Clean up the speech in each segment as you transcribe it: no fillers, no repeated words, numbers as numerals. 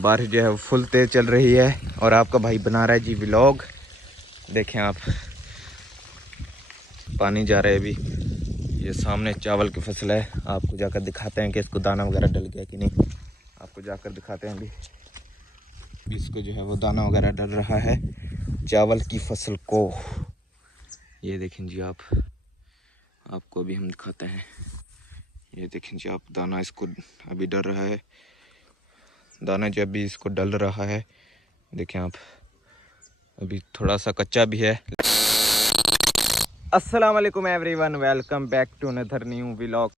बारिश जो है वो फुल तेज चल रही है और आपका भाई बना रहा है जी व्लॉग। देखें आप, पानी जा रहा है अभी। ये सामने चावल की फसल है, आपको जाकर दिखाते हैं कि इसको दाना वगैरह डल गया कि नहीं। आपको जाकर दिखाते हैं अभी इसको जो है वो दाना वगैरह डल रहा है चावल की फसल को। ये देखें जी आप, आपको अभी हम दिखाते हैं। ये देखें जी आप, दाना इसको अभी डल रहा है, दाना जो अभी इसको डल रहा है। देखें आप, अभी थोड़ा सा कच्चा भी है। अस्सलाम वालेकुम everyone, welcome back to another new vlog.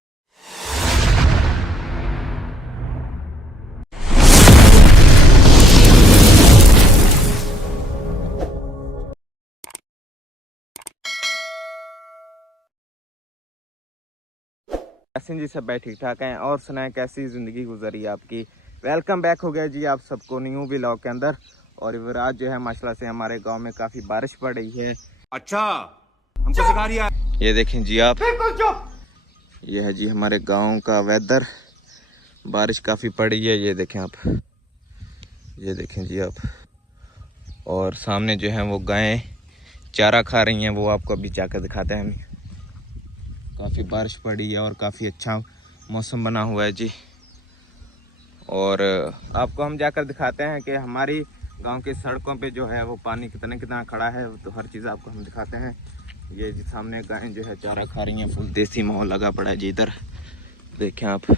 कैसे जी, सब भाई ठीक ठाक हैं और सुनाएं कैसी ज़िंदगी गुजरी आपकी। वेलकम बैक हो गया जी आप सबको न्यू व्लॉग के अंदर। और आज जो है माशाल्लाह से हमारे गांव में काफ़ी बारिश पड़ रही है। अच्छा, हमको सिखा रही है। ये देखें जी आप, ये है जी हमारे गांव का वेदर। बारिश काफ़ी पड़ी है, ये देखें आप, ये देखें जी आप। और सामने जो है वो गायें चारा खा रही हैं, वो आपको अभी जाकर दिखाते हैं हम। काफ़ी बारिश पड़ी है और काफ़ी अच्छा मौसम बना हुआ है जी। और आपको हम जाकर दिखाते हैं कि हमारी गांव की सड़कों पे जो है वो पानी कितना कितना खड़ा है, तो हर चीज़ आपको हम दिखाते हैं। ये जी सामने गायें जो है चारा खा रही हैं, फुल देसी माहौल लगा पड़ा है जी इधर। देखें आप,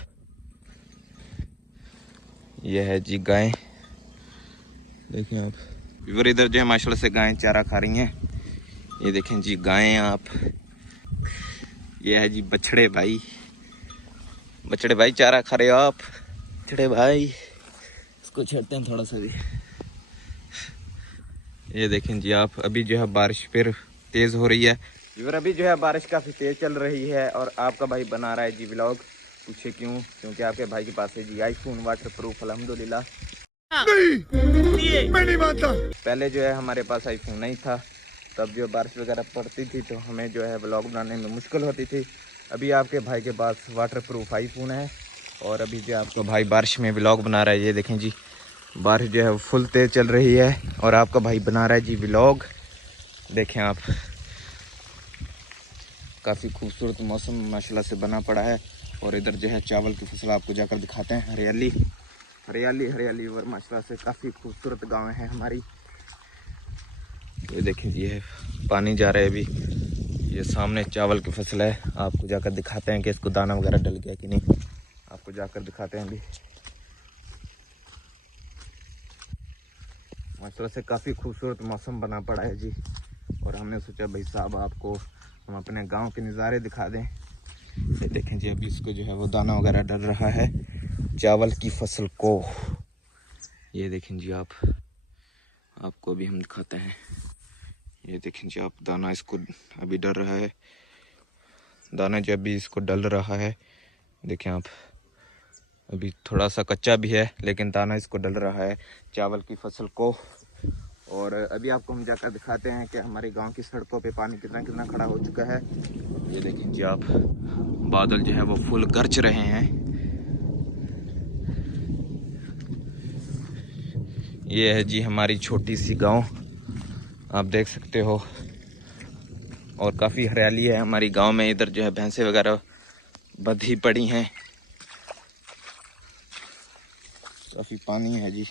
ये है जी गायें, देखें आप इधर जो है माशाल्लाह से गायें चारा खा रही हैं। ये देखें जी गायें आप, ये है जी बछड़े भाई, बछड़े भाई चारा खा रहे हो आप। बछड़े भाई, इसको छेड़ते हैं थोड़ा सा भी। ये देखें जी आप, अभी जो है बारिश फिर तेज़ हो रही है। इधर अभी जो है बारिश काफ़ी तेज़ चल रही है और आपका भाई बना रहा है जी व्लॉग। पूछे क्यों? क्योंकि आपके भाई के पास है जी आईफोन वाटर प्रूफ अल्हम्दुलिल्लाह। नहीं, मैं नहीं मानता। पहले जो है हमारे पास आईफोन नहीं था, तब जो बारिश वगैरह पड़ती थी तो हमें जो है व्लॉग बनाने में मुश्किल होती थी। अभी आपके भाई के पास वाटर प्रूफ आईफोन है और अभी जो आपका भाई बारिश में व्लॉग बना रहा है। ये देखें जी, बारिश जो है वो फुल तेज़ चल रही है और आपका भाई बना रहा है जी व्लॉग। देखें आप, काफ़ी खूबसूरत मौसम माशाल्लाह से बना पड़ा है। और इधर जो है चावल की फसल आपको जाकर दिखाते हैं। हरियाली हरियाली हरियाली और माशाल्लाह से काफ़ी खूबसूरत गाँव है हमारी। ये देखें, ये पानी जा रहा है अभी। ये सामने चावल की फसल है, आपको जाकर दिखाते हैं कि इसको दाना वगैरह डल गया कि नहीं। आपको जाकर दिखाते हैं अभी। माशाल्लाह से काफ़ी खूबसूरत मौसम बना पड़ा है जी। और हमने सोचा भाई साहब आपको हम अपने गांव के नज़ारे दिखा दें। ये देखें जी, अभी इसको जो है वो दाना वगैरह डल रहा है चावल की फसल को। ये देखें जी आप, आपको अभी हम दिखाते हैं। ये देखें जी आप, दाना इसको अभी डल रहा है, दाना जो अभी इसको डल रहा है। देखें आप, अभी थोड़ा सा कच्चा भी है लेकिन दाना इसको डल रहा है चावल की फसल को। और अभी आपको हम जाकर दिखाते हैं कि हमारे गांव की सड़कों पे पानी कितना कितना खड़ा हो चुका है। ये देखें जी आप, बादल जो है वो फुल गरज रहे हैं। ये है जी हमारी छोटी सी गांव, आप देख सकते हो। और काफ़ी हरियाली है हमारी गांव में। इधर जो है भैंसे वगैरह बंधी पड़ी हैं, काफ़ी पानी है जी।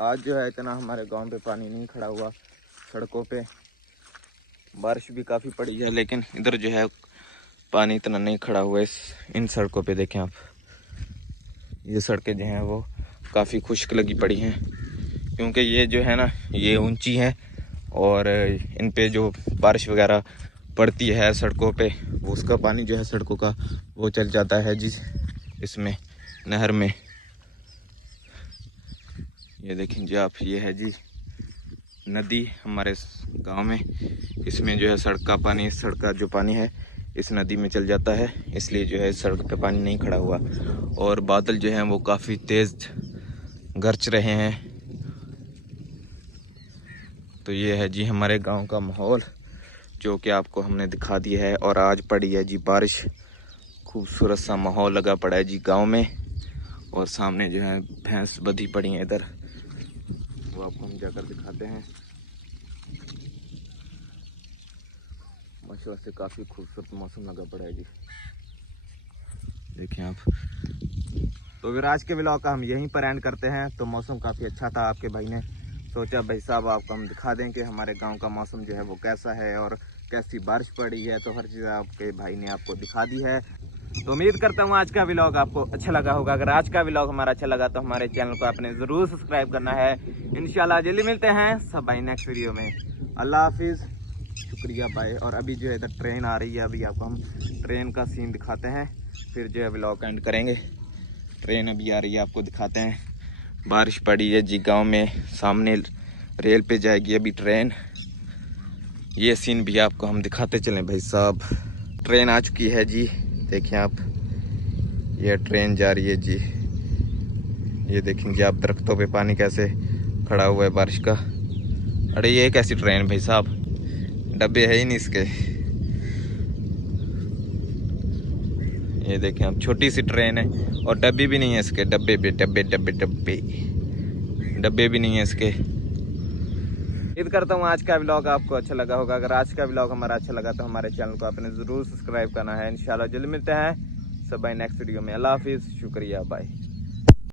आज जो है इतना हमारे गांव पे पानी नहीं खड़ा हुआ सड़कों पे। बारिश भी काफ़ी पड़ी है लेकिन इधर जो है पानी इतना नहीं खड़ा हुआ है इन सड़कों पे। देखें आप, ये सड़कें जो हैं वो काफ़ी खुश्क लगी पड़ी हैं क्योंकि ये जो है ना ये ऊंची हैं और इन पे जो बारिश वगैरह पड़ती है सड़कों पे, वो उसका पानी जो है सड़कों का वो चल जाता है जी इसमें नहर में। ये देखें जी आप, ये है जी नदी हमारे गांव में। इसमें जो है सड़क का पानी, सड़क का जो पानी है इस नदी में चल जाता है, इसलिए जो है सड़क पे पानी नहीं खड़ा हुआ। और बादल जो हैं वो काफ़ी तेज़ गरज रहे हैं। तो ये है जी हमारे गांव का माहौल जो कि आपको हमने दिखा दिया है। और आज पड़ी है जी बारिश, खूबसूरत सा माहौल लगा पड़ा है जी गांव में। और सामने जो है भैंस बधी पड़ी है इधर, वो आपको हम जाकर दिखाते हैं। माशाल्लाह से काफ़ी खूबसूरत मौसम लगा पड़ा है जी, देखें आप। तो फिर आज के व्लॉग का हम यहीं पर एंड करते हैं। तो मौसम काफ़ी अच्छा था, आपके भाई ने सोचा भाई साहब आपको हम दिखा दें कि हमारे गांव का मौसम जो है वो कैसा है और कैसी बारिश पड़ी है। तो हर चीज़ आपके भाई ने आपको दिखा दी है। तो उम्मीद करता हूँ आज का व्लॉग आपको अच्छा लगा होगा। अगर आज का व्लॉग हमारा अच्छा लगा तो हमारे चैनल को आपने ज़रूर सब्सक्राइब करना है। इंशाल्लाह जल्दी मिलते हैं सब भाई नेक्स्ट वीडियो में। अल्लाह हाफिज़, शुक्रिया बाय। और अभी जो है इधर ट्रेन आ रही है, अभी आपको हम ट्रेन का सीन दिखाते हैं, फिर जो है व्लॉग एंड करेंगे। ट्रेन अभी आ रही है, आपको दिखाते हैं। बारिश पड़ी है जी गांव में, सामने रेल पे जाएगी अभी ट्रेन। ये सीन भी आपको हम दिखाते चलें भाई साहब। ट्रेन आ चुकी है जी, देखें आप, ये ट्रेन जा रही है जी। ये देखेंगे आप दरख्तों पे पानी कैसे खड़ा हुआ है बारिश का। अरे ये कैसी ट्रेन भाई साहब, डब्बे है ही नहीं इसके। ये देखें आप, छोटी सी ट्रेन है और डब्बे भी नहीं है इसके। डब्बे भी डब्बे भी नहीं है इसके। उम्मीद करता हूँ आज का व्लॉग आपको अच्छा लगा होगा। अगर आज का व्लॉग हमारा अच्छा लगा तो हमारे चैनल को आपने ज़रूर सब्सक्राइब करना है। इंशाल्लाह जल्दी मिलते हैं सब भाई नेक्स्ट वीडियो में। अल्लाह हाफिज़, शुक्रिया, बाय।